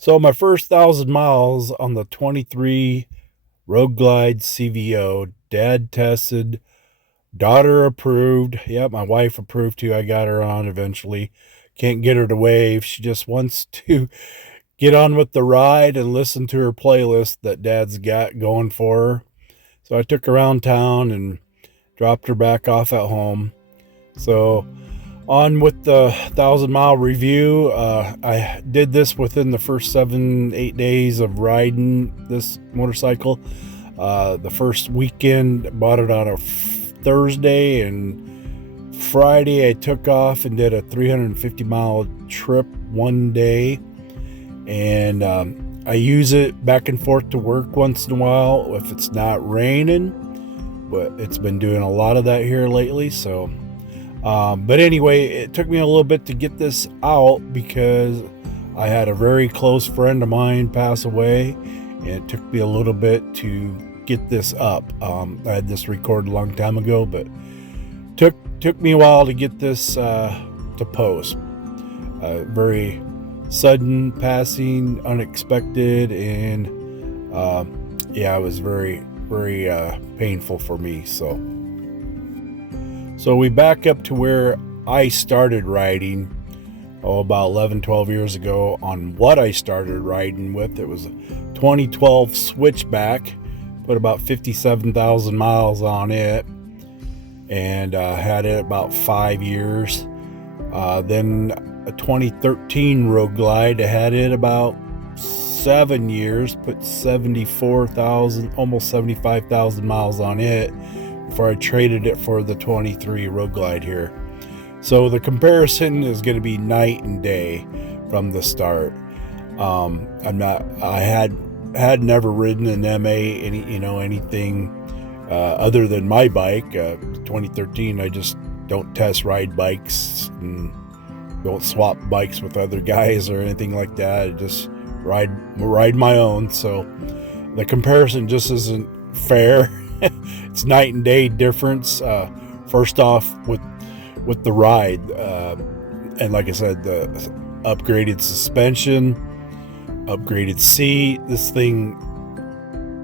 So my first 1,000 miles on the 23 Roadglide CVO, dad tested, daughter approved. Yeah, my wife approved too. I got her on eventually. Can't get her to wave. She just wants to get on with the ride and listen to her playlist that dad's got going for her. So I took her around town and dropped her back off at home. So on with the 1,000 mile review. I did this within the first 7, 8 days of riding this motorcycle. The first weekend, bought it on a Thursday, and Friday I took off and did a 350-mile trip one day. And I use it back and forth to work once in a while if it's not raining, but it's been doing a lot of that here lately. So but anyway, it took me a little bit to get this out because I had a very close friend of mine pass away, and it took me a little bit to get this up. I had this recorded a long time ago, but took me a while to get this to post. Very sudden passing, unexpected, and yeah, it was very painful for me. So we back up to where I started riding, about 11, 12 years ago, on what I started riding with. It was a 2012 Switchback, put about 57,000 miles on it, and had it about 5 years. Then a 2013 Roadglide, I had it about 7 years, put 74,000, almost 75,000 miles on it before I traded it for the 23 Roadglide here. So the comparison is going to be night and day from the start. I had never ridden an MA, anything other than my bike. 2013, I just don't test ride bikes and don't swap bikes with other guys or anything like that. I just ride my own. So the comparison just isn't fair. It's night and day difference. First off, with the ride, and like I said, the upgraded suspension, upgraded seat. This thing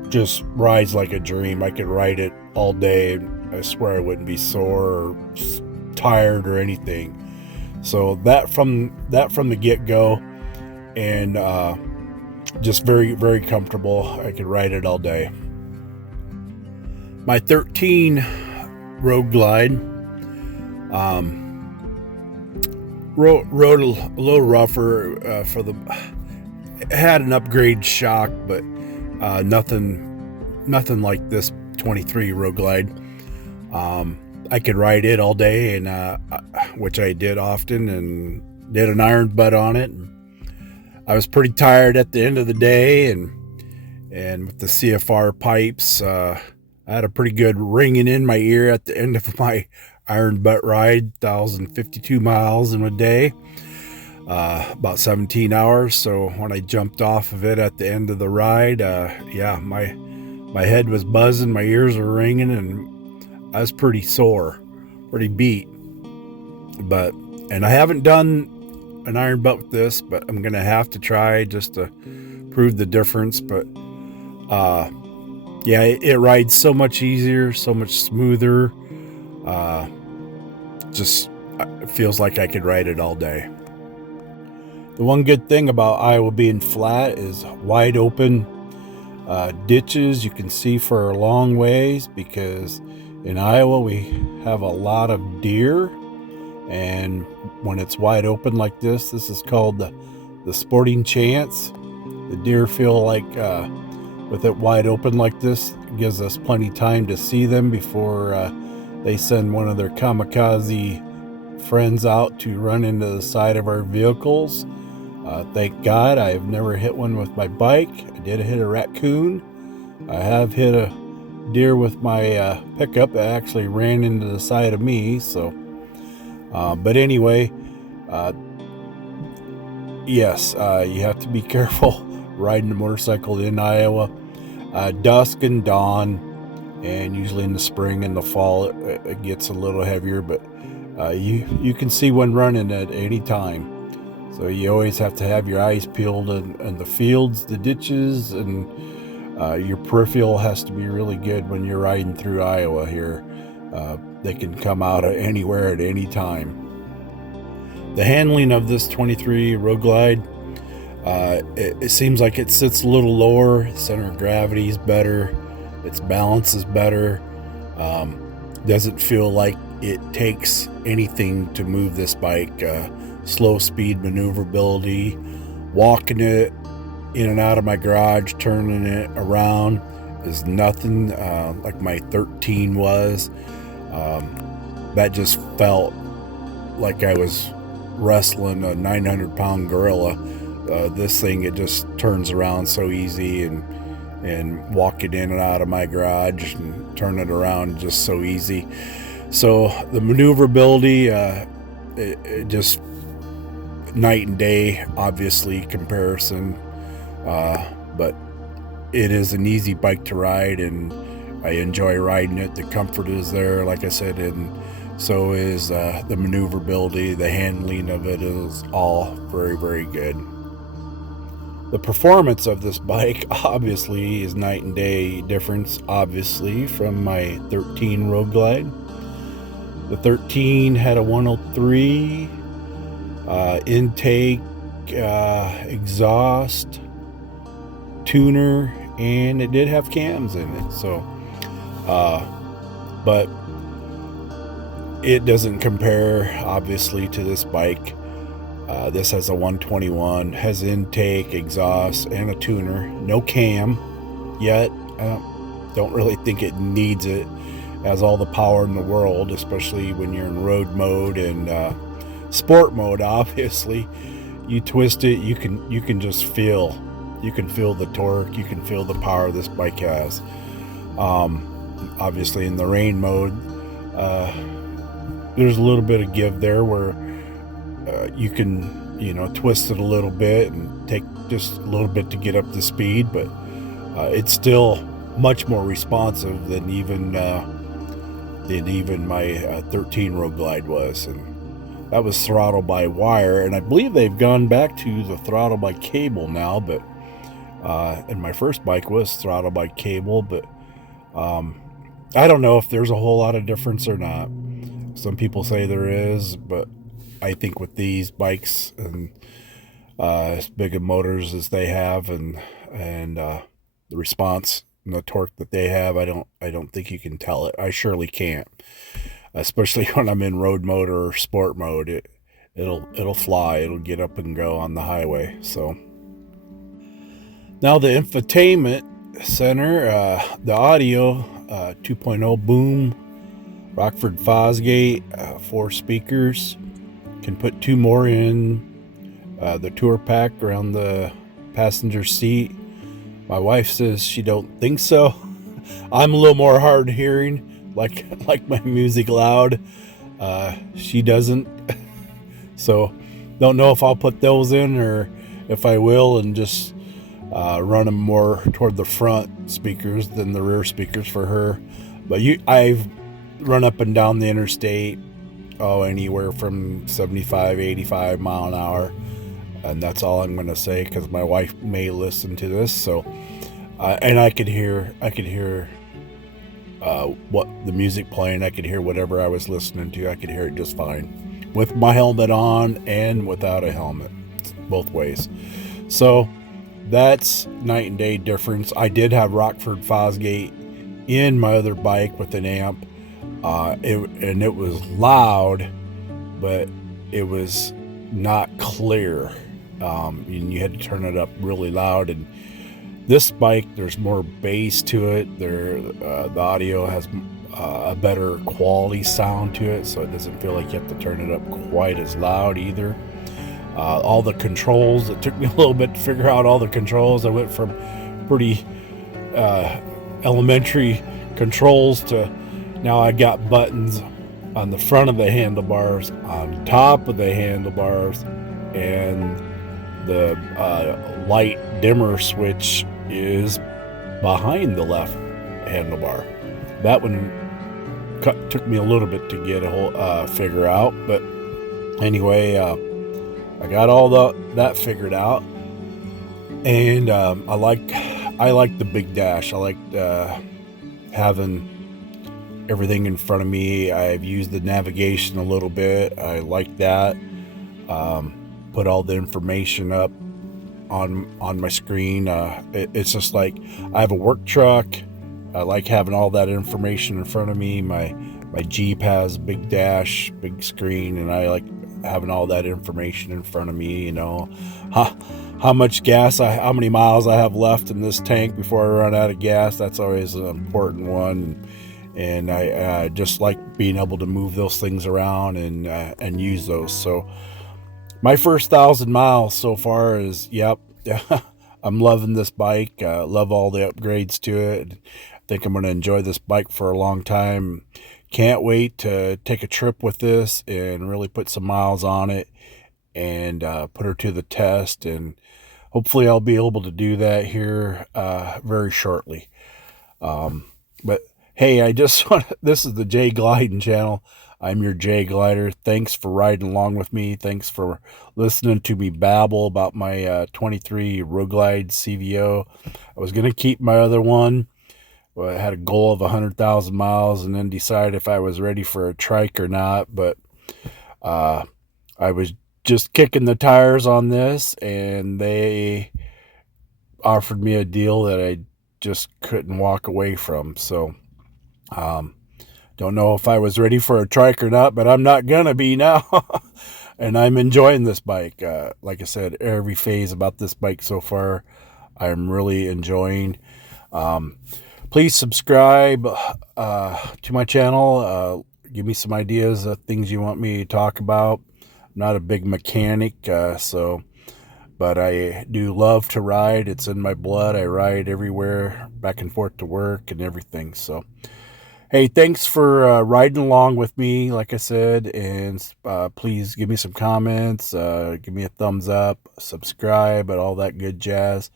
just rides like a dream. I could ride it all day. I swear I wouldn't be sore or tired or anything. So that from the get-go, and just very comfortable. I could ride it all day. My 13 Roadglide rode a little rougher for the. It had an upgrade shock, but nothing like this 23 Roadglide. I could ride it all day, and which I did often, and did an iron butt on it. I was pretty tired at the end of the day, and with the CFR pipes, I had a pretty good ringing in my ear at the end of my iron butt ride, 1,052 miles in a day, about 17 hours. So when I jumped off of it at the end of the ride, yeah, my head was buzzing, my ears were ringing, and I was pretty sore, pretty beat. And I haven't done an iron butt with this, but I'm gonna have to try just to prove the difference. But yeah, it rides so much easier, so much smoother. Just it feels like I could ride it all day. The one good thing about Iowa being flat is wide open ditches you can see for a long ways, because in Iowa we have a lot of deer, and when it's wide open like this is called the sporting chance. The deer feel like with it wide open like this, it gives us plenty time to see them before they send one of their kamikaze friends out to run into the side of our vehicles. Thank God I have never hit one with my bike. I did hit a raccoon. I have hit a deer with my pickup that actually ran into the side of me. So, but anyway, yes, you have to be careful riding a motorcycle in Iowa. Dusk and dawn, and usually in the spring and the fall it gets a little heavier, but you can see one running at any time. So you always have to have your eyes peeled in the fields, the ditches, and your peripheral has to be really good when you're riding through Iowa here. They can come out of anywhere at any time. The handling of this 23 Roadglide, it seems like it sits a little lower. Center of gravity is better. Its balance is better. Doesn't feel like it takes anything to move this bike. Slow speed maneuverability, walking it in and out of my garage, turning it around is nothing like my 13 was. That just felt like I was wrestling a 900-pound gorilla. This thing, it just turns around so easy, and walking in and out of my garage and turn it around just so easy. So the maneuverability, it just night and day, obviously, comparison. But it is an easy bike to ride, and I enjoy riding it. The comfort is there, like I said, and so is the maneuverability. The handling of it is all very, very good. The performance of this bike obviously is night and day difference, obviously, from my 13 Roadglide. The 13 had a 103 intake, exhaust, tuner, and it did have cams in it. So, but it doesn't compare, obviously, to this bike. This has a 121, has intake, exhaust, and a tuner. No cam yet. Don't really think it needs it. Has all the power in the world, especially when you're in road mode and sport mode. Obviously, you twist it, you can just feel. You can feel the torque. You can feel the power this bike has. Obviously, in the rain mode, there's a little bit of give there where you can, twist it a little bit and take just a little bit to get up to speed, but it's still much more responsive than even my 13 Roadglide was, and that was throttle by wire, and I believe they've gone back to the throttle by cable now, but and my first bike was throttle by cable, but I don't know if there's a whole lot of difference or not. Some people say there is, but I think with these bikes and as big of motors as they have, and the response and the torque that they have, I don't think you can tell it. I surely can't, especially when I'm in road mode or sport mode. It'll fly. It'll get up and go on the highway. So now the infotainment center, the audio, 2.0 boom, Rockford Fosgate, 4 speakers. Can put 2 more in. The tour pack around the passenger seat. My wife says she don't think so. I'm a little more hard hearing, like my music loud. She doesn't. So don't know if I'll put those in or if I will, and just run them more toward the front speakers than the rear speakers for her. But I've run up and down the interstate, anywhere from 75, 85 mile an hour. And that's all I'm going to say, because my wife may listen to this. So, and I could hear what the music playing. I could hear whatever I was listening to. I could hear it just fine with my helmet on and without a helmet, both ways. So that's night and day difference. I did have Rockford Fosgate in my other bike with an amp. It was loud, but it was not clear. And you had to turn it up really loud. And this bike, there's more bass to it. The audio has a better quality sound to it, so it doesn't feel like you have to turn it up quite as loud either. All the controls, it took me a little bit to figure out all the controls. I went from pretty elementary controls to now I got buttons on the front of the handlebars, on top of the handlebars, and the light dimmer switch is behind the left handlebar. That one took me a little bit to get a whole figure out, but anyway, I got all that figured out, and I like the big dash. I like having everything in front of me. I've used the navigation a little bit. I like that. Put all the information up on my screen. It's just like I have a work truck. I like having all that information in front of me. My Jeep has big dash, big screen, and I like having all that information in front of me. You know, how much gas how many miles I have left in this tank before I run out of gas. That's always an important one. And I just like being able to move those things around and use those. So my first 1,000 miles so far is, yep. I'm loving this bike. Love all the upgrades to it. I think I'm going to enjoy this bike for a long time. Can't wait to take a trip with this and really put some miles on it and put her to the test. And hopefully I'll be able to do that here very shortly. But hey, I just want this is the Jay Gliding channel. I'm your Jay Glider. Thanks for riding along with me. Thanks for listening to me babble about my 23 Roadglide CVO. I was going to keep my other one. Well, I had a goal of 100,000 miles and then decide if I was ready for a trike or not. But I was just kicking the tires on this, and they offered me a deal that I just couldn't walk away from. So don't know if I was ready for a trike or not, but I'm not gonna be now. And I'm enjoying this bike. Like I said, every phase about this bike so far, I'm really enjoying. Please subscribe to my channel. Give me some ideas of things you want me to talk about. I'm not a big mechanic, but I do love to ride. It's in my blood. I ride everywhere, back and forth to work and everything. So hey, thanks for riding along with me, like I said, and please give me some comments, give me a thumbs up, subscribe, and all that good jazz.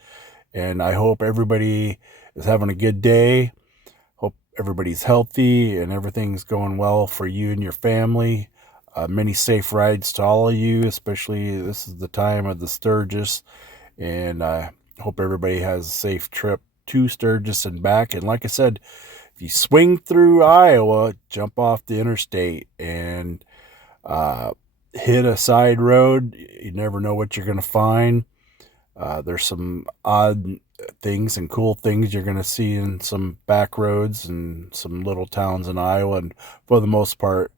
And I hope everybody is having a good day. Hope everybody's healthy and everything's going well for you and your family. Many safe rides to all of you, especially this is the time of the Sturgis. And I hope everybody has a safe trip to Sturgis and back. And like I said, if you swing through Iowa, jump off the interstate and hit a side road. You never know what you're going to find. There's some odd things and cool things you're going to see in some back roads and some little towns in Iowa. And for the most part,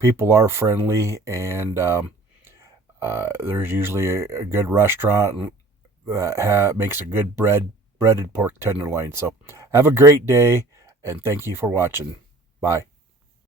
people are friendly, and there's usually a good restaurant that makes a good breaded pork tenderloin. So have a great day, and thank you for watching. Bye.